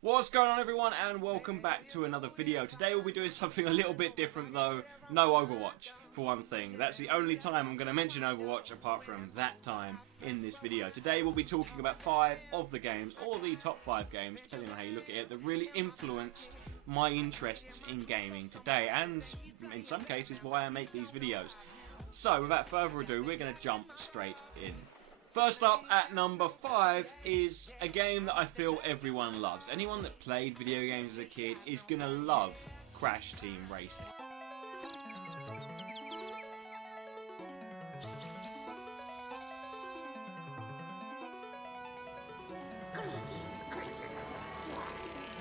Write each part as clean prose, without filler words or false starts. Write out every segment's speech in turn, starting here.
What's going on, everyone, and welcome back to another video. Today we'll be doing something a little bit different though. No Overwatch, for one thing. That's the only time I'm going to mention Overwatch apart from that time in this video. Today we'll be talking about 5 of the games, or the top 5 games, depending on how you look at it, that really influenced my interests in gaming today, and in some cases why I make these videos. So without further ado, we're going to jump straight in. First up at number 5 is a game that I feel everyone loves. Anyone that played video games as a kid is going to love Crash Team Racing. Greetings, citizens.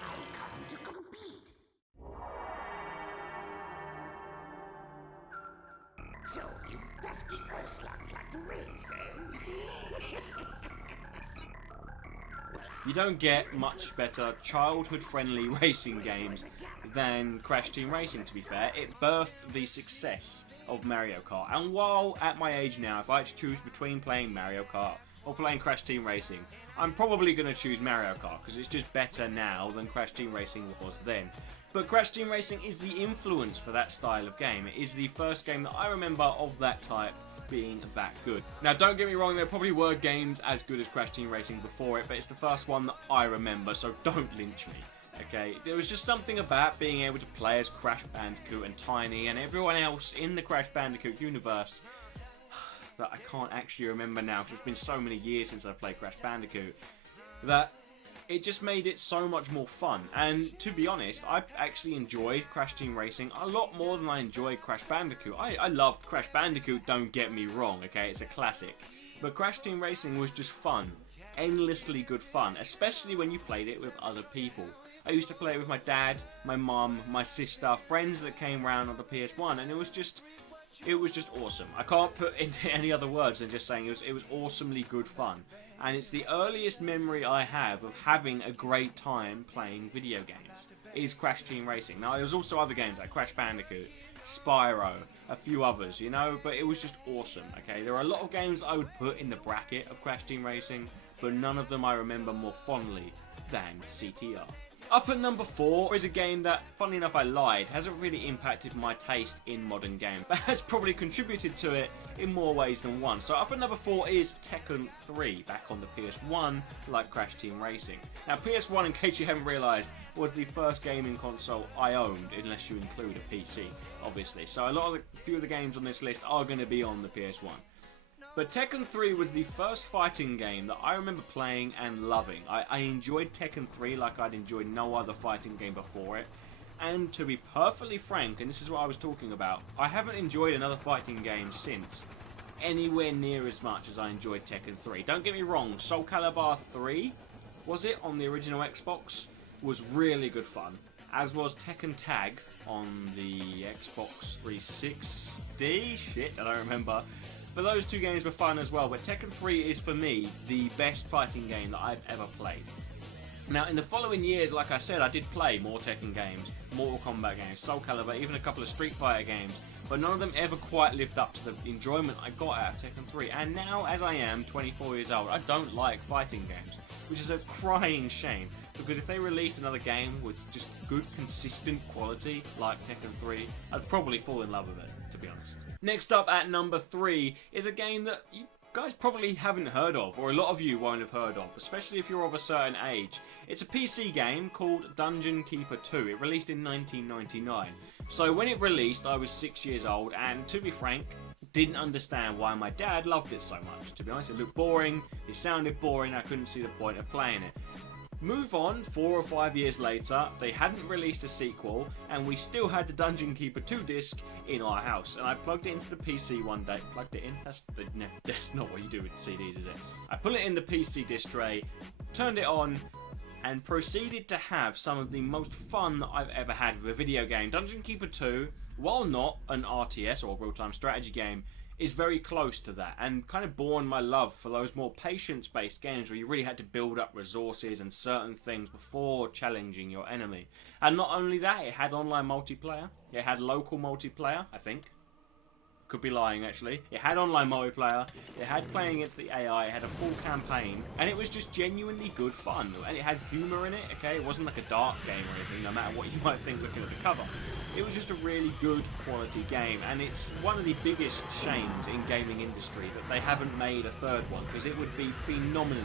I come to compete. So, you pesky earthslugs like to race, eh? You don't get much better childhood-friendly racing games than Crash Team Racing, to be fair. It birthed the success of Mario Kart. And while at my age now, if I had to choose between playing Mario Kart or playing Crash Team Racing, I'm probably going to choose Mario Kart because it's just better now than Crash Team Racing was then. But Crash Team Racing is the influence for that style of game. It is the first game that I remember of that type being that good. Now, don't get me wrong, there probably were games as good as Crash Team Racing before it, but it's the first one that I remember, so don't lynch me. Okay, there was just something about being able to play as Crash Bandicoot and Tiny and everyone else in the Crash Bandicoot universe that I can't actually remember now because it's been so many years since I've played Crash Bandicoot, that it just made it so much more fun. And to be honest, I actually enjoyed Crash Team Racing a lot more than I enjoyed Crash Bandicoot. I loved Crash Bandicoot, don't get me wrong, okay, it's a classic. But Crash Team Racing was just fun, endlessly good fun, especially when you played it with other people. I used to play it with my dad, my mum, my sister, friends that came round on the PS1, and it was just awesome. I can't put into any other words than just saying it was awesomely good fun. And it's the earliest memory I have of having a great time playing video games is Crash Team Racing. Now, there was also other games like Crash Bandicoot, Spyro, a few others, you know, but it was just awesome, okay? There are a lot of games I would put in the bracket of Crash Team Racing, but none of them I remember more fondly than CTR. Up at number 4 is a game that, funny enough I lied, hasn't really impacted my taste in modern games, but has probably contributed to it in more ways than one. So up at number 4 is Tekken 3, back on the PS1, like Crash Team Racing. Now, PS1, in case you haven't realised, was the first gaming console I owned, unless you include a PC, obviously. So a few of the games on this list are going to be on the PS1. But Tekken 3 was the first fighting game that I remember playing and loving. I enjoyed Tekken 3 like I'd enjoyed no other fighting game before it. And to be perfectly frank, and this is what I was talking about, I haven't enjoyed another fighting game since anywhere near as much as I enjoyed Tekken 3. Don't get me wrong, Soul Calibur 3, was it, on the original Xbox, was really good fun. As was Tekken Tag on the Xbox 360. Shit, I don't remember. But those two games were fun as well, but Tekken 3 is, for me, the best fighting game that I've ever played. Now, in the following years, like I said, I did play more Tekken games, Mortal Kombat games, Soul Calibur, even a couple of Street Fighter games, but none of them ever quite lived up to the enjoyment I got out of Tekken 3. And now, as I am, 24 years old, I don't like fighting games, which is a crying shame, because if they released another game with just good, consistent quality, like Tekken 3, I'd probably fall in love with it, to be honest. Next up at number 3 is a game that you guys probably haven't heard of, or a lot of you won't have heard of, especially if you're of a certain age. It's a PC game called Dungeon Keeper 2. It released in 1999. So when it released, I was 6 years old, and to be frank, didn't understand why my dad loved it so much. To be honest, it looked boring, it sounded boring, I couldn't see the point of playing it. Move on, 4 or 5 years later, they hadn't released a sequel, and we still had the Dungeon Keeper 2 disc in our house. And I plugged it into the PC one day. Plugged it in? That's not what you do with CDs, is it? I put it in the PC disc tray, turned it on, and proceeded to have some of the most fun that I've ever had with a video game. Dungeon Keeper 2, while not an RTS or real-time strategy game, is very close to that, and kind of born my love for those more patience-based games where you really had to build up resources and certain things before challenging your enemy. And not only that, it had online multiplayer, it had local multiplayer, I think. Could be lying, actually. It had online multiplayer, it had playing against the AI, it had a full campaign, and it was just genuinely good fun. And it had humour in it, okay? It wasn't like a dark game or anything, no matter what you might think looking at the cover. It was just a really good quality game, and it's one of the biggest shames in gaming industry that they haven't made a third one, because it would be phenomenally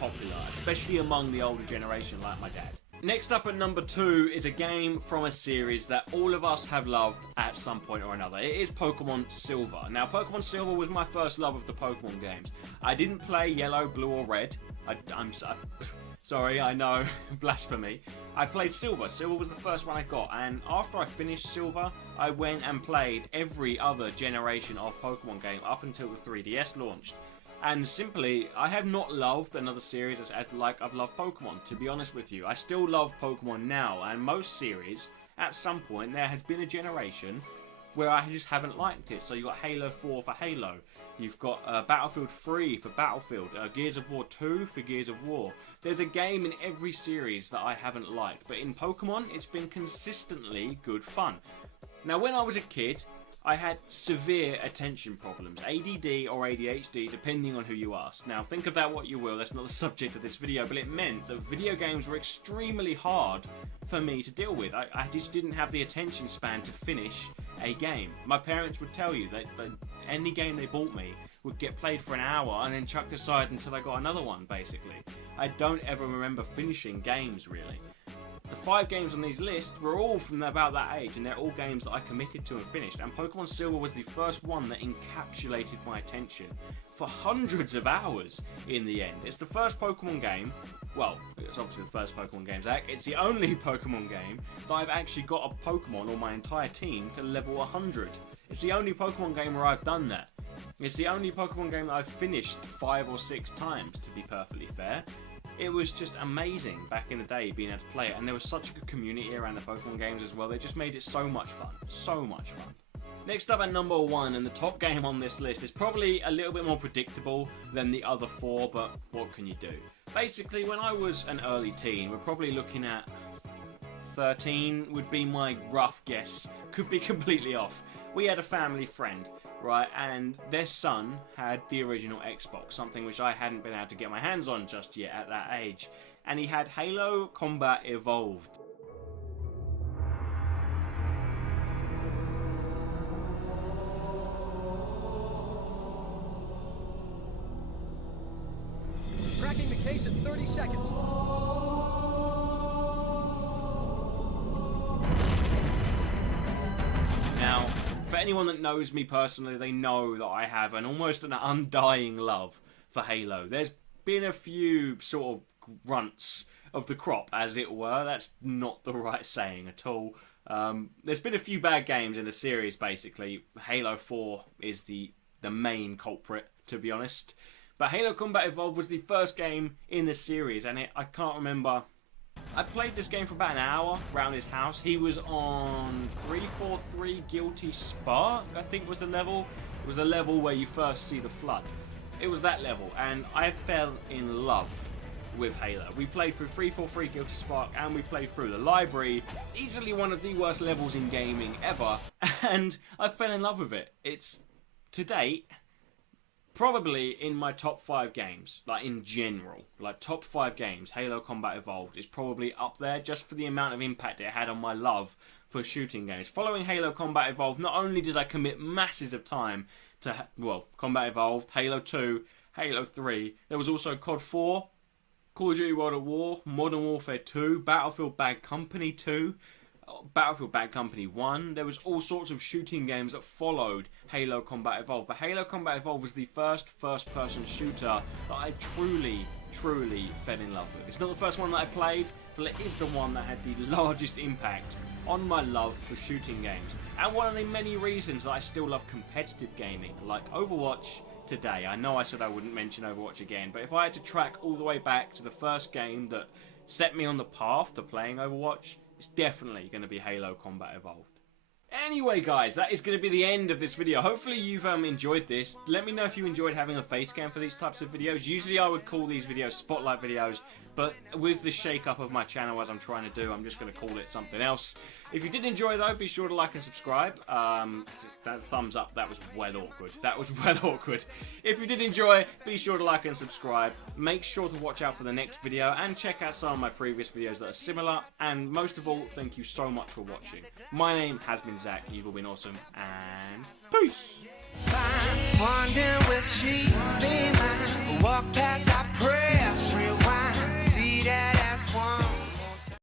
popular, especially among the older generation like my dad. Next up at number 2 is a game from a series that all of us have loved at some point or another. It is Pokemon Silver. Now, Pokemon Silver was my first love of the Pokemon games. I didn't play Yellow, Blue, or Red. I'm sorry, I know, blasphemy. I played Silver. Silver was the first one I got, and after I finished Silver, I went and played every other generation of Pokemon game up until the 3DS launched. And simply, I have not loved another series as like I've loved Pokemon, to be honest with you. I still love Pokemon now, and most series, at some point, there has been a generation where I just haven't liked it. So you've got Halo 4 for Halo, you've got Battlefield 3 for Battlefield, Gears of War 2 for Gears of War. There's a game in every series that I haven't liked, but in Pokemon, it's been consistently good fun. Now, when I was a kid, I had severe attention problems, ADD or ADHD, depending on who you ask. Now, think of that what you will, that's not the subject of this video, but it meant that video games were extremely hard for me to deal with. I just didn't have the attention span to finish a game. My parents would tell you that any game they bought me would get played for an hour and then chucked aside until I got another one, basically. I don't ever remember finishing games, really. The 5 games on these lists were all from about that age, and they're all games that I committed to and finished. And Pokemon Silver was the first one that encapsulated my attention for hundreds of hours in the end. It's the first Pokemon game, well, it's obviously the first Pokemon game, Zach. It's the only Pokemon game that I've actually got a Pokemon or my entire team to level 100. It's the only Pokemon game where I've done that. It's the only Pokemon game that I've finished 5 or 6 times, to be perfectly fair. It was just amazing back in the day being able to play it, and there was such a good community around the Pokemon games as well. They just made it so much fun. So much fun. Next up at number 1, and the top game on this list is probably a little bit more predictable than the other 4, but what can you do? Basically, when I was an early teen, we're probably looking at 13 would be my rough guess. Could be completely off. We had a family friend, right, and their son had the original Xbox, something which I hadn't been able to get my hands on just yet at that age, and he had Halo Combat Evolved. Cracking the case in 30 seconds. Now, for anyone that knows me personally, they know that I have almost an undying love for Halo. There's been a few sort of grunts of the crop, as it were. That's not the right saying at all. There's been a few bad games in the series, basically. Halo 4 is the main culprit, to be honest. But Halo Combat Evolved was the first game in the series, and I can't remember. I played this game for about an hour around his house. He was on 343 Guilty Spark, I think was the level. It was a level where you first see the Flood. It was that level, and I fell in love with Halo. We played through 343 Guilty Spark, and we played through the library. Easily one of the worst levels in gaming ever, and I fell in love with it. It's, to date, probably in my top 5 games, like in general, like top 5 games, Halo Combat Evolved is probably up there just for the amount of impact it had on my love for shooting games. Following Halo Combat Evolved, not only did I commit masses of time to, Combat Evolved, Halo 2, Halo 3, there was also COD 4, Call of Duty World at War, Modern Warfare 2, Battlefield Bad Company 2, Battlefield Bad Company 1. There was all sorts of shooting games that followed Halo Combat Evolved. But Halo Combat Evolved was the first-person shooter that I truly fell in love with. It's not the first one that I played, but it is the one that had the largest impact on my love for shooting games. And one of the many reasons that I still love competitive gaming, like Overwatch today. I know I said I wouldn't mention Overwatch again, but if I had to track all the way back to the first game that set me on the path to playing Overwatch, it's definitely going to be Halo Combat Evolved. Anyway, guys, that is going to be the end of this video. Hopefully you've enjoyed this. Let me know if you enjoyed having a face cam for these types of videos. Usually I would call these videos spotlight videos. But with the shake-up of my channel, as I'm trying to do, I'm just going to call it something else. If you did enjoy, though, be sure to like and subscribe. That thumbs up, that was well awkward. That was well awkward. If you did enjoy, be sure to like and subscribe. Make sure to watch out for the next video and check out some of my previous videos that are similar. And most of all, thank you so much for watching. My name has been Zach. You've all been awesome, and peace!